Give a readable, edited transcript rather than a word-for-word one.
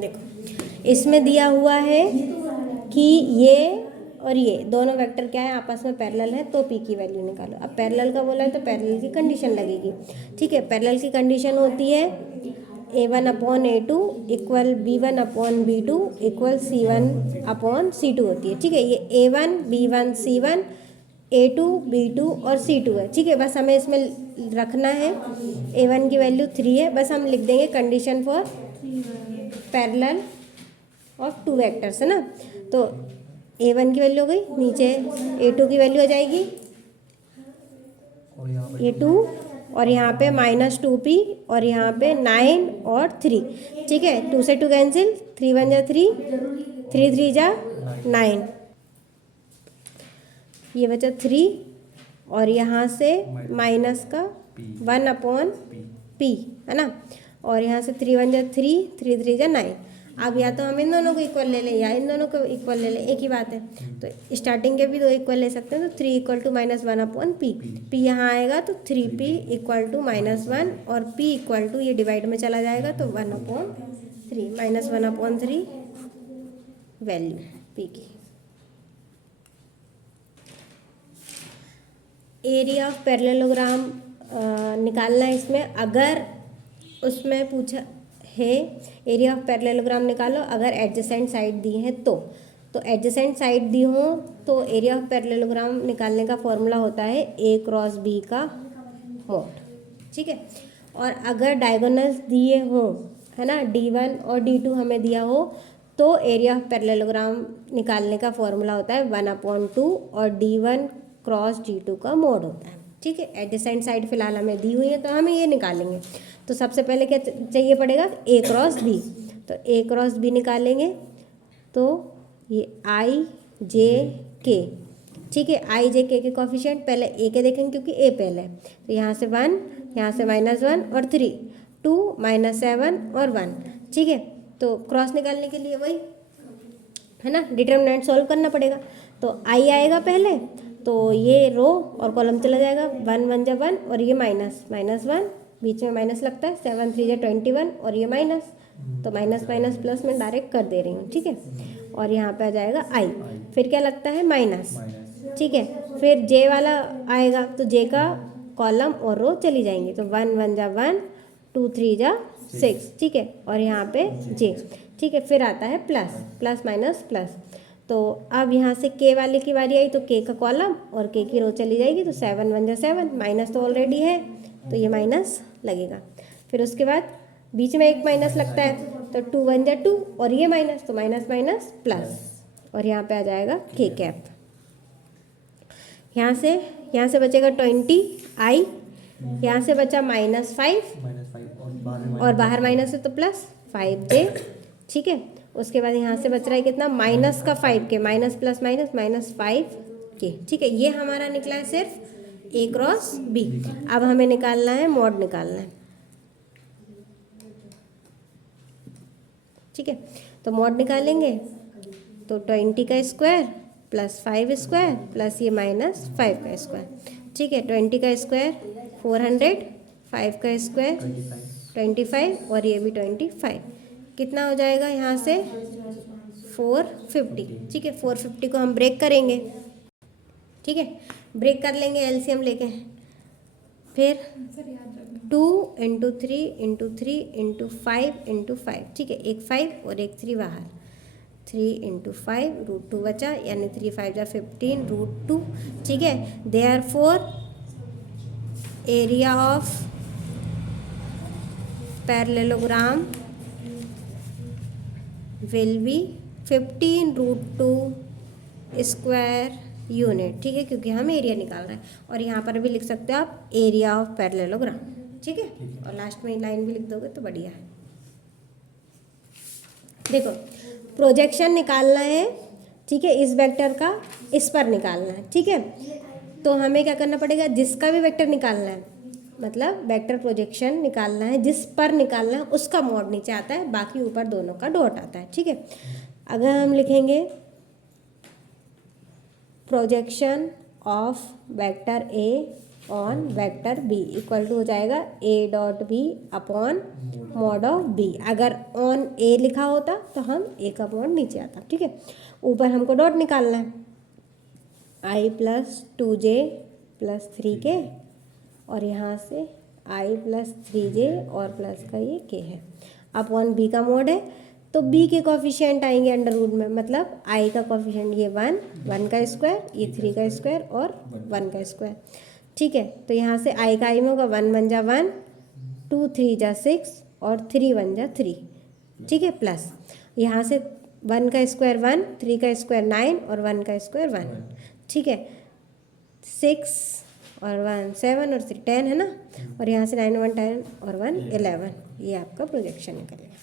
देखो इसमें दिया हुआ है कि ये और ये दोनों वेक्टर क्या है, आपस में पैरेलल है, तो पी की वैल्यू निकालो। अब पैरेलल का बोला है तो पैरेलल की कंडीशन लगेगी। ठीक है, पैरेलल की कंडीशन होती है A1/A2 equal B1/B2 equal C1/C2 होती है। ठीक है, ये A1 B1 C1 A2 B2 और C2 है। ठीक है, बस हमें इसमें रखना है A1 की वैल्यू 3 है, बस हम लिख देंगे condition for parallel of two vectors, है ना। तो A1 की वैल्यू हो गई, नीचे A2 की वैल्यू आ जाएगी A2 और यहाँ पे -2p और यहाँ पे 9 और 3। ठीक है, 2 से 2 कैंसिल, 3 1 जा 3, 3 3 जा 9, ये बचा 3 और यहाँ से माइनस का 1/p, है ना। और यहाँ से 3 1 जा 3, 3 3 जा 9। अब या तो हम इन दोनों को इक्वल ले लें या इन दोनों को इक्वल ले लें, एक ही बात है। तो स्टार्टिंग के भी दो इक्वल ले सकते हैं, तो 3 = -1/p, p यहाँ आएगा तो 3p = -1 और p = ये डिवाइड में चला जाएगा तो 1/3, -1/3 वैल्यू p की। एरिया ऑफ पैरेललोग्राम निकालना है इसमें। अगर उसमें पूछा है एरिया ऑफ पैरेललोग्राम निकालो अगर एडजेसेंट साइड दी हैं तो एडजेसेंट साइड दी हो तो एरिया ऑफ पैरेललोग्राम निकालने का फॉर्मूला होता है A×B का मोड। ठीक है, और अगर डायगोनल्स दिए हो, है ना, D1 और D2 हमें दिया हो तो एरिया ऑफ पैरेललोग्राम निकालने का फॉर्मूला होता है 1/2 और D1 × D2 का मोड होता है। ठीक है, एडजेसेंट साइड फिलहाल हमें दी हुई है तो हमें ये निकालेंगे। तो सबसे पहले क्या चाहिए पड़ेगा, A×B। तो A×B निकालेंगे तो ये I/J/K। ठीक है, I/J/K के कोफिशिएंट पहले A के देखेंगे क्योंकि A पहले है, तो यहाँ से 1, यहाँ से -1 और 3, 2 -7 और 1। ठीक है, तो क्रॉस निकालने के लिए वही है ना, डिटर्मिनेंट सॉल्व करना पड़ेगा। तो I आएगा पहले, तो ये रो और कॉलम चला जाएगा, 1 1 जा 1 और ये -1, बीच में माइनस लगता है, 7 3 जा 21 और ये माइनस, तो माइनस माइनस प्लस में डायरेक्ट कर दे रही हूँ। ठीक है, और यहाँ पे आ जाएगा I, फिर क्या लगता है माइनस। ठीक है, फिर J वाला आएगा तो J का कॉलम और रो चली जाएंगी, तो 1 1 जा 1, 2 3 जा 6। ठीक है, और यहाँ पे J। ठीक है, फिर आता है प्लस प्लस माइनस प्लस, तो अब यहाँ से K वाले की बारी आई तो K का कॉलम और K की रो चली जाएगी, तो 7 1 जा 7, माइनस तो ऑलरेडी है तो ये माइनस लगेगा। फिर उसके बाद बीच में एक माइनस लगता है तो 2 1 जा 2 और ये माइनस, तो माइनस माइनस प्लस, और यहाँ पे आ जाएगा K कैप। यहाँ से बचेगा 20I, यहाँ से बचा -5 और बाहर माइनस है तो +5J। ठीक है, उसके बाद यहाँ से बच रहा है कितना, माइनस का 5K, minus plus minus -5K। ठीक है, ये हमारा निकला है सिर्फ A×B। अब हमें निकालना है मॉड निकालना है। ठीक है, तो मॉड निकालेंगे तो 20 का स्क्वायर प्लस 5 स्क्वायर प्लस ये -5 का स्क्वायर। ठीक है, 20 का स्क्वायर 400, 5 का स्क्वायर 25 और ये भी 25, कितना हो जाएगा यहाँ से 450। ठीक है, 450 को हम ब्रेक करेंगे। ठीक है, ब्रेक कर लेंगे एलसीएम लेके, फिर 2 × 3 × 3 × 5 × 5। ठीक है, एक 5 और एक 3 बाहर, 3 × 5 √2 बचा, यानी 3 5 जा 15 √2। ठीक है, therefore area of parallelogram will be 15 √2 square unit. ठीक है, क्योंकि हम एरिया निकाल रहे हैं, और यहाँ पर भी लिख सकते हो आप एरिया ऑफ पैरेललोग्राम। ठीक है, और लास्ट में लाइन भी लिख दोगे तो बढ़िया है। देखो प्रोजेक्शन निकालना है। ठीक है, इस वेक्टर का इस पर निकालना है। ठीक है, तो हमें क्या करना पड़ेगा, जिसका भी वेक्टर निकालना है, मतलब वेक्टर प्रोजेक्शन निकालना है, जिस पर निकालना है उसका मॉड नीचे आता है, बाकी ऊपर दोनों का डॉट आता है। ठीक है, अगर हम लिखेंगे projection of vector A on vector B equal to हो जाएगा A dot B upon mod of B. अगर ऑन ए लिखा होता तो हम ए का मॉड नीचे आता, ठीक है। ऊपर हमको डॉट निकालना है, आई प्लस 2j प्लस 3k और यहाँ से आई प्लस 3j और प्लस का ये k है। अपॉन बी का मॉड है तो b के कॉफिशिएंट आएंगे अंडर रूट में, मतलब i का कॉफिशिएंट ये 1 का स्क्वायर, ये 3 का स्क्वायर और 1 का स्क्वायर, ठीक है। तो यहाँ से i का i में होगा 1 1 जा 1, 2 3 जा 6 और 3 1 जा 3, ठीक है। प्लस यहाँ से 1 का स्क्वायर 1, 3 का स्क्वायर 9 और 1 का स्क्वायर 1, ठीक है। 6 और 1 7 और 3 10 है ना, और यहाँ से 9 1 10 और 1 11, ये आपका प्रोजेक्शन निकलेगा।